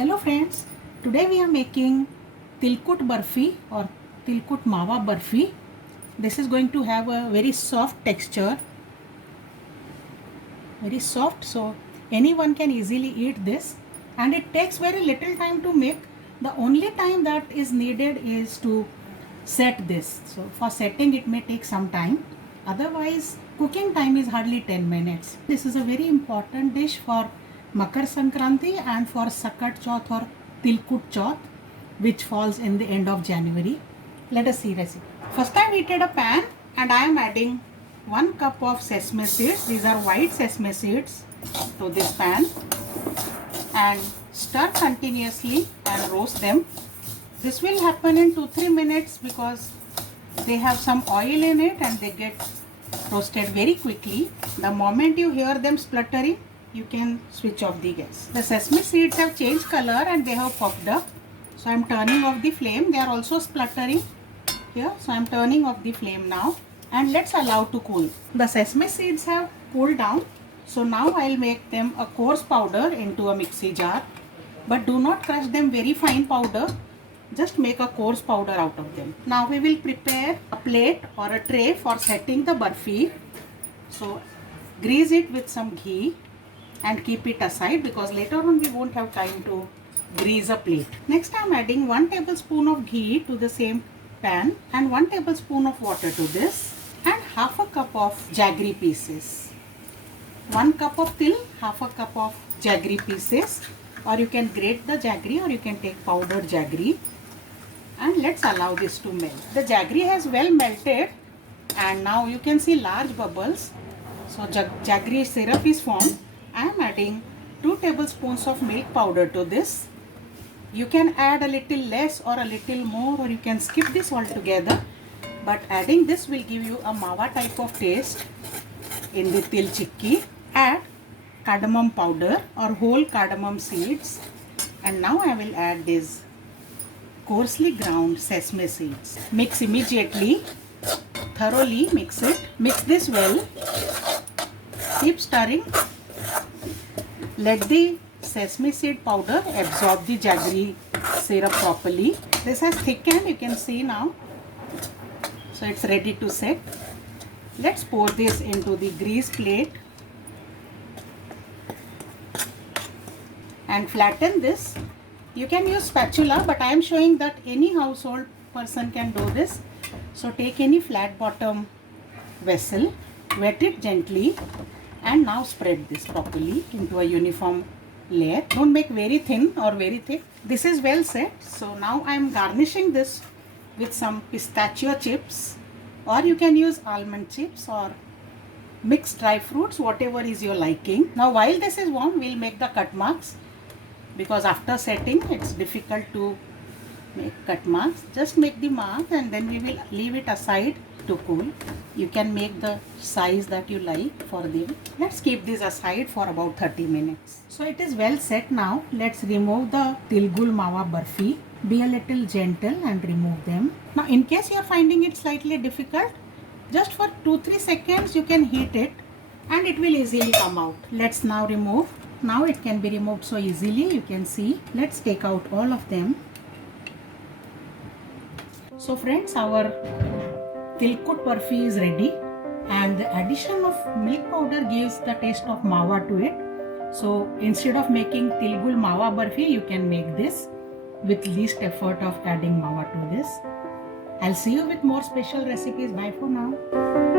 Hello friends, today we are making Tilkut Barfi or Tilkut Mawa Barfi. This is going to have a very soft texture, very soft, so anyone can easily eat this, and it takes very little time to make. The only time that is needed is to set this. So for setting it may take some time, otherwise cooking time is hardly 10 minutes. This is a very important dish for Makar Sankranti and for Sakat Chauth or Tilkut Chauth, which falls in the end of January. Let us see recipe. First I heated a pan and I am adding 1 cup of sesame seeds. These are white sesame seeds to this pan, and stir continuously and roast them. This will happen in 2-3 minutes because they have some oil in it and they get roasted very quickly. The moment you hear them spluttering, you can switch off the gas. The sesame seeds have changed color and they have puffed up. So I am turning off the flame. They are also spluttering here. So I am turning off the flame now and let's allow to cool. The sesame seeds have cooled down. So now I will make them a coarse powder into a mixie jar. But do not crush them very fine powder. Just make a coarse powder out of them. Now we will prepare a plate or a tray for setting the barfi. So grease it with some ghee and keep it aside because later on we won't have time to grease a plate. Next I am adding 1 tablespoon of ghee to the same pan and 1 tablespoon of water to this and half a cup of jaggery pieces. 1 cup of til, half a cup of jaggery pieces, or you can grate the jaggery or you can take powdered jaggery, and let's allow this to melt. The jaggery has well melted and now you can see large bubbles. So jaggery syrup is formed. I am adding 2 tablespoons of milk powder to this. You can add a little less or a little more, or you can skip this altogether, but adding this will give you a mawa type of taste in the til chikki. Add cardamom powder or whole cardamom seeds, and now I will add this coarsely ground sesame seeds. Mix immediately, thoroughly mix it. Mix this well. Keep stirring. Let the sesame seed powder absorb the jaggery syrup properly. This has thickened, you can see now. So it's ready to set. Let's pour this into the grease plate and flatten this. You can use spatula, but I am showing that any household person can do this. So take any flat bottom vessel, wet it gently, and now spread this properly into a uniform layer. Don't make very thin or very thick. This is well set. So now I am garnishing this with some pistachio chips, or you can use almond chips or mixed dry fruits, whatever is your liking. Now while this is warm, we'll make the cut marks because after setting it's difficult to make cut marks. Just make the mark and then we will leave it aside to cool. You can make the size that you like for them. Let's keep this aside for about 30 minutes. So it is well set now. Let's remove the Tilgul Mawa Barfi. Be a little gentle and remove them. Now in case you are finding it slightly difficult, just for 2-3 seconds you can heat it and it will easily come out. Let's now remove. Now it can be removed so easily, you can see. Let's take out all of them. So friends, our Tilkut Barfi is ready, and the addition of milk powder gives the taste of mawa to it. So instead of making Tilgul Mawa Barfi, you can make this with least effort of adding mawa to this. I'll see you with more special recipes. Bye for now.